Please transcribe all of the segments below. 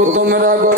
ওগো তোমরা গো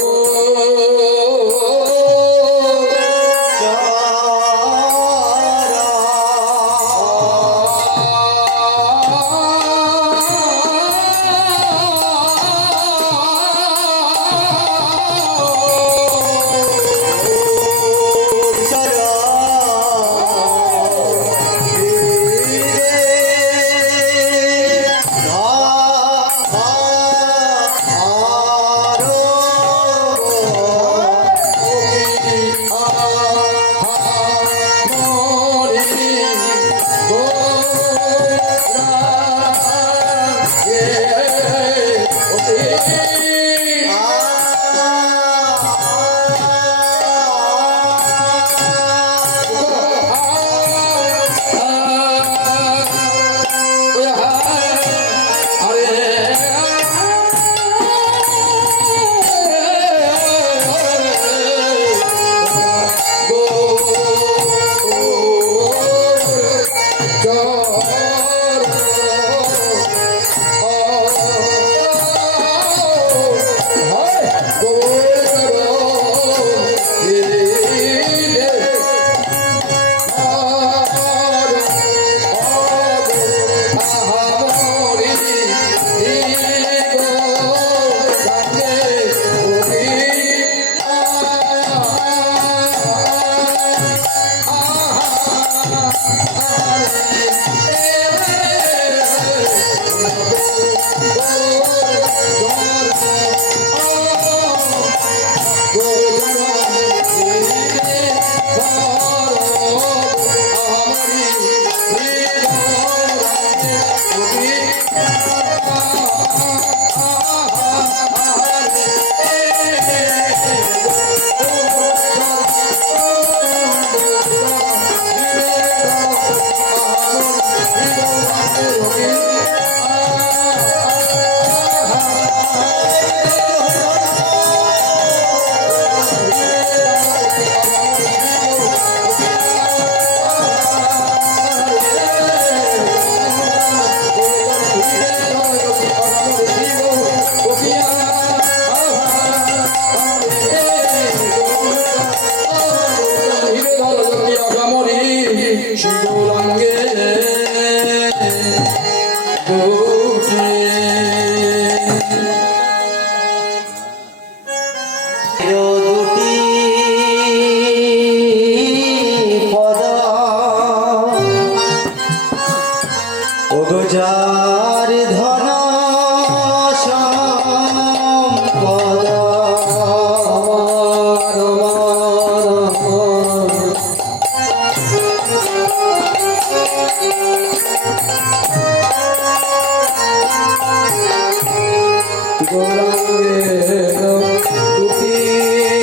যার ধন সম্পদ গৌরাঙ্গের দুটি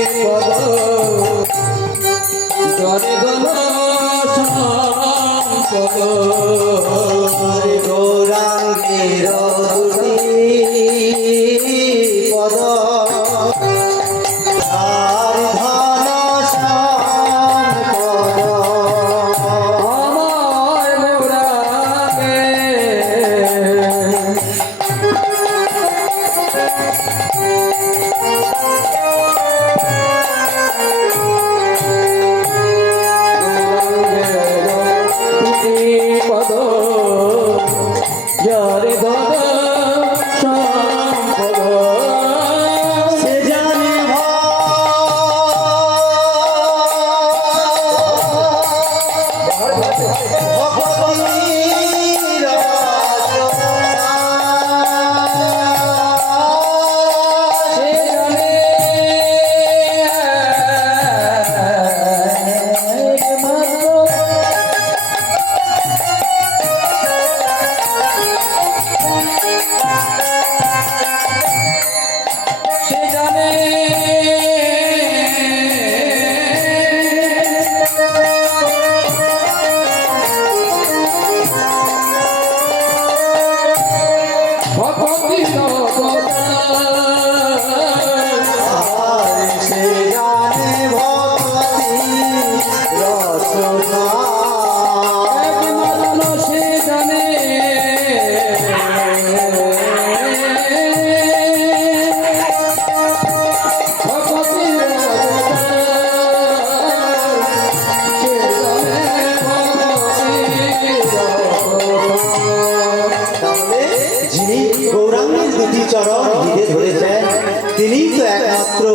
একমাত্র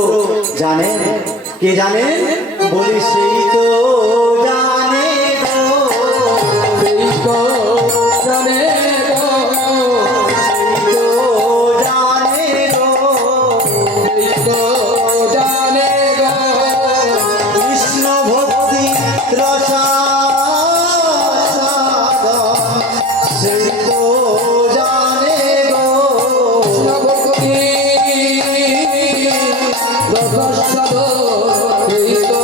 জানেন, কে জানেন? বলি সেই তো জানে গো, সেই তো জানে গো, সেই তো জানে গো, সেই তো জানে গো, কৃষ্ণ ভক্তি রসাস্বাদন, সেই তো জানে গো, ভক্তি রসস্বাদ, সেই তো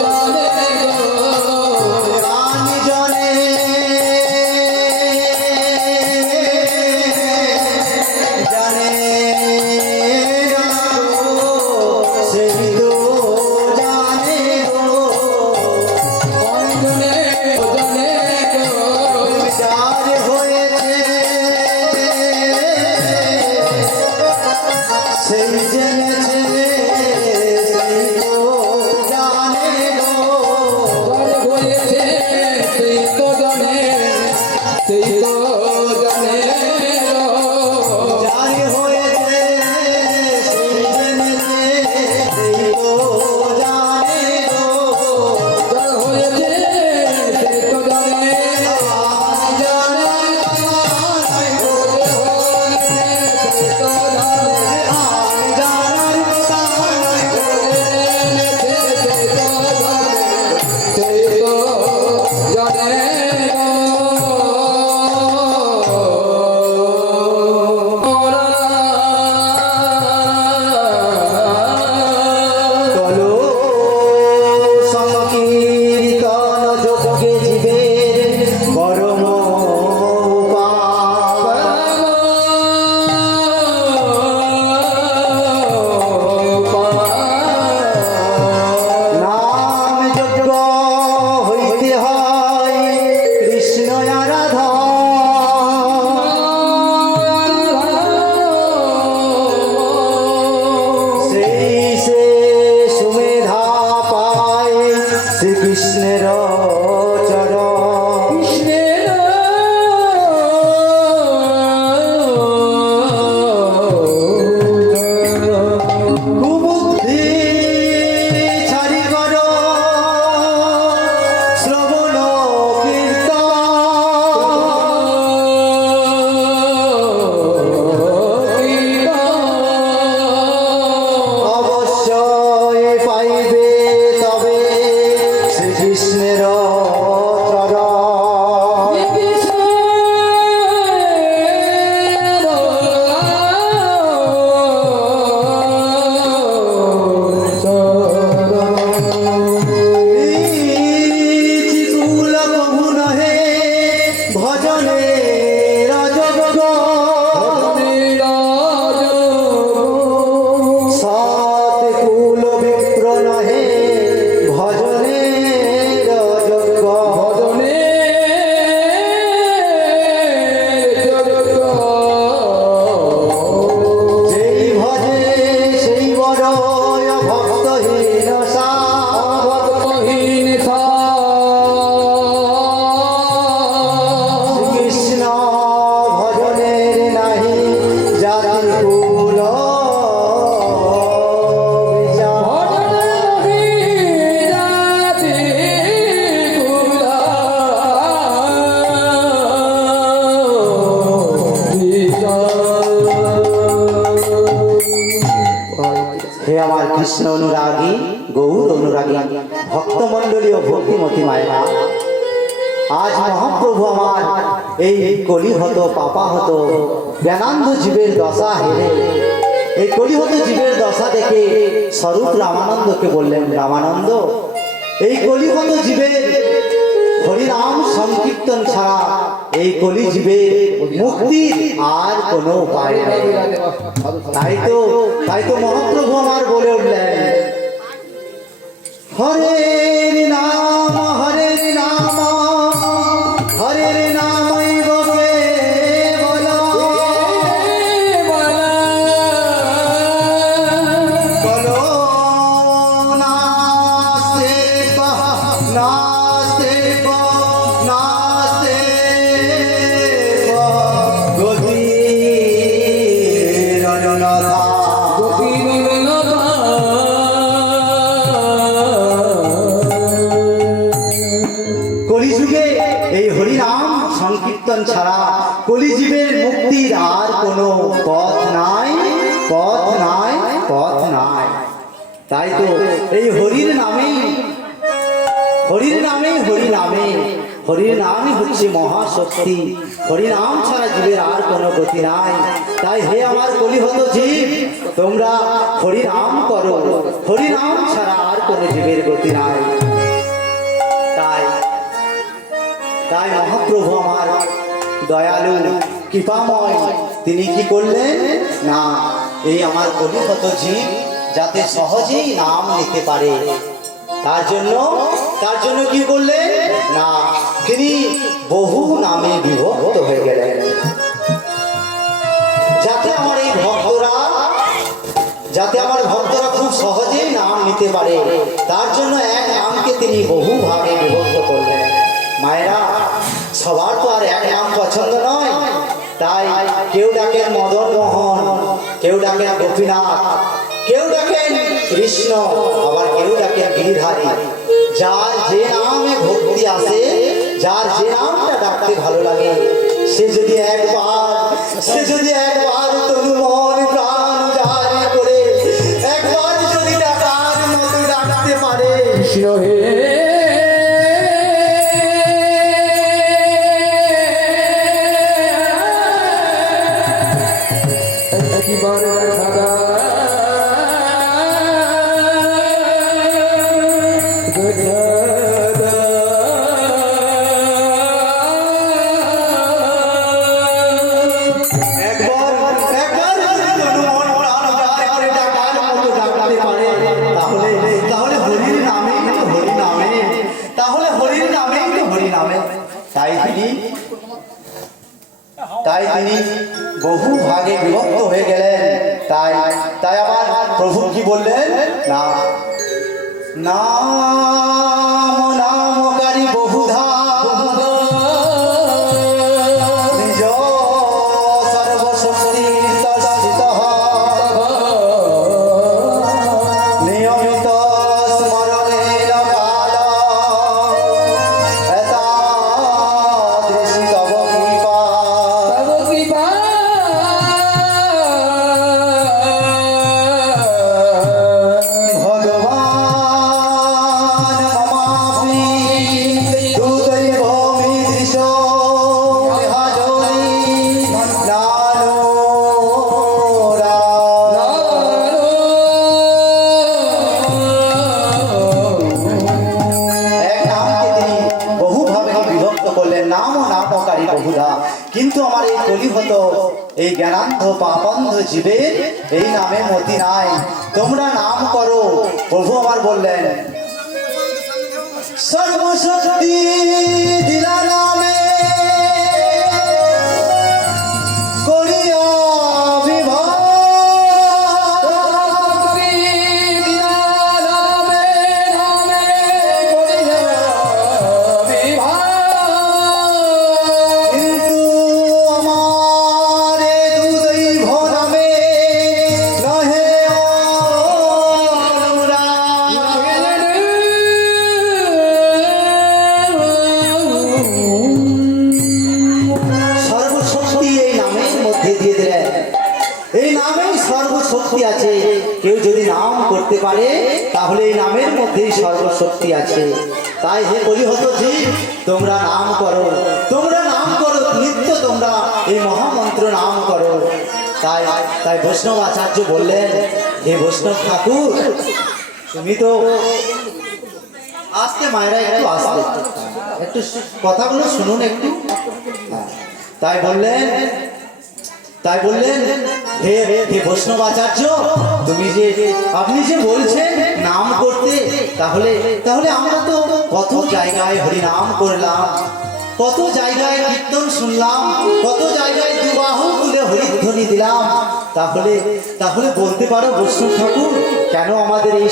জানে গো, আমি জনে জানে না গো, সেই তো জানে গো, অঞ্জনে জানে গো, যার হয়েছে সেই জেনেছে, সেই তো জানে গো, যার হয়েছে সেই তো জানে, সেই তো জানে গো, যার হয়েছে সেই জেনেছে, সেই তো জানে গো, যার হয়েছে সেই তো জানে, জানার কথা নাই গো, সেই তো জানে, জানার কথা নাই গো, সেই তো জানে চলো সংকীর্তন যজ্ঞে জীবের পরম উপায়। নাম যজ্ঞ হইতে হয় কৃষ্ণ আরাধন, সেই সে সুমেধা পায় শ্রীকৃষ্ণের চরণ। কুবুদ্ধি ছাড়ি কর শ্রবণ অবশ্যই পাইবে তবে শ্রীকৃষ্ণের চরণ। চিকুল প্রভু নহে ভজনে রাজগ, সৎ কুল বিপ্র নহে ভজনে রাজগ, যেই ভজে সেই বড় ভক্তহীন সা, শ্রীকৃষ্ণ ভজনের নাহি জাতি কুল বিচার। হে আমার কৃষ্ণ অনুরাগী, গৌর অনুরাগী ভক্তমণ্ডলী ও ভক্তিমতী মায়েরা, আজ মহাপ্রভু আমার এই কলিহত পাপাহত জ্ঞানান্ধ জীবের দশা হেরে, এই কলিহত জীবের দশা দেখে স্বরূপ রামানন্দকে বললেন, রামানন্দ, এই কলিহত জীবের হরিনাম সংকীর্তন ছাড়া এই কলি জীবের মুক্তির আর কোনো উপায় নেই। তাই তো মহাপ্রভু আমার বলে উঠলেন, হরের নাম হরের নাম হরের নামৈব কেবল, বলো নাস্তে নাস্তে নাস্তে গতি রণনাথা, গোপীনাথ ছাড়া কলিজীবের মুক্তির আর কোনো পথ নাই, পথ নাই, পথ নাই। তাই তো এই হরির নামেই, হরির নামে, হরি নামে, হরির নামই হচ্ছে মহাশক্তি। হরিনাম ছাড়া জীবের আর কোনো গতি নাই। তাই হে আমার কলিহত জীব, তোমরা হরিনাম করো, হরিনাম ছাড়া আর কোনো জীবের গতি নাই। তাই তাই মহাপ্রভু আমার দয়ালু কৃপাময়, তিনি কি করলেন না, এই আমার কলিহত জীব যাতে সহজেই নাম নিতে পারে, তার জন্য কি করলেন না, তিনি বহু নামে বিভক্ত হয়ে গেলেন, যাতে আমার এই ভক্তরা, যাতে আমার ভক্তরা খুব সহজেই নাম নিতে পারে, তার জন্য এক নামকে তিনি বহু ভাগে বিভক্ত করলেন। মায়েরা, সবার তো আর এক নাম পছন্দ নয়, তাই কেউ ডাকেন মদন মোহন, কেউ ডাকেন গোপীনাথ, কেউ ডাকেন কৃষ্ণ, আবার কেউ ডাকেন গিরিধারী। যার যে নামে ভক্তি আসে, যার যে নামটা ডাকতে ভালো লাগে, সে যদি একবার তনু মন প্রাণ জারি করে একবার যদি ডাকার মতো ডাকতে পারে, কৃষ্ণ হে একবার দেখা দাও, দেখা একবার যদি তনু মন প্রাণ জারি করে ডাকার মতো ডাকতে পারে, তাহলে তাহলে হরির নামে তো হরি নামে, তাহলে হরির নামে তো হরি নামে। তাই তিনি বহু ভাগে বিভক্ত হয়ে গেলেন। তাই তাই আবার প্রভু কি বললেন না, নাম নামকারী বহুধা নিজ সর্বশক্তি তৎস্থিতঃ নিয়মিত স্মরণেন কাল এতাদৃশী তব কৃপা। তব কৃপা ভগবান মমাপি দুদৈব মীদৃশ বিহাজনি নানোরা। এক নামকে তিনি বহুভাবে বিভক্ত করলেন, নাম ও নামকারী বহুধা। কিন্তু আমার এই কলিহত এই জ্ঞানান্ধ পাপন্ধ জীবের এই নামে মতি নাই, তোমরা নাম করো। প্রভু আমার বললেন, সর্বশক্তি দিলা নামে করিয়া বিভা। কিন্তু আমার এ দুদৈব নামে নহে অনুরাগ। সর্বশক্তি এই নামের মধ্যে দিয়ে দিলেন, এই নামেই সর্বশক্তি আছে। কেউ যদি নাম করতে পারে, তাহলে এই নামের মধ্যেই সর্বশক্তি আছে। তাই হে কলিহত জীব, তোমরা নাম করো, তোমরা নাম করো, নিত্য তোমরা এই মহামন্ত্র নাম করো। তাই তাই বৈষ্ণব আচার্য বললেন, হে বৈষ্ণব ঠাকুর, তুমি তো আজকে মায়েরা একটু আসতে, একটু কথাগুলো শুনুন একটু। তাই বললেন হে হে বৈষ্ণব আচার্য, আপনি যে বলছেন নাম করতে, তাহলে তাহলে আমরা তো কত জায়গায় হরিনাম করলাম, কত জায়গায় কীর্তন শুনলাম, কত জায়গায় দুবাহু তুলে হরিধ্বনি দিলাম, তাহলে তাহলে বলতে পারো বৈষ্ণব ঠাকুর, কেন আমাদের এই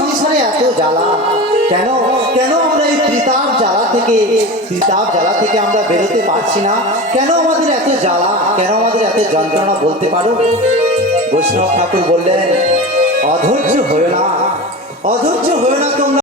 সংসারে এত জ্বালা, কেন কেন আমরা এই ত্রিতাপ জ্বালা থেকে আমরা বেরোতে পারছি না, কেন আমাদের এত জ্বালা, কেন আমাদের এত যন্ত্রণা, বলতে পারো? বৈষ্ণব ঠাকুর বললেন, অধৈর্য হয়ে না তোমরা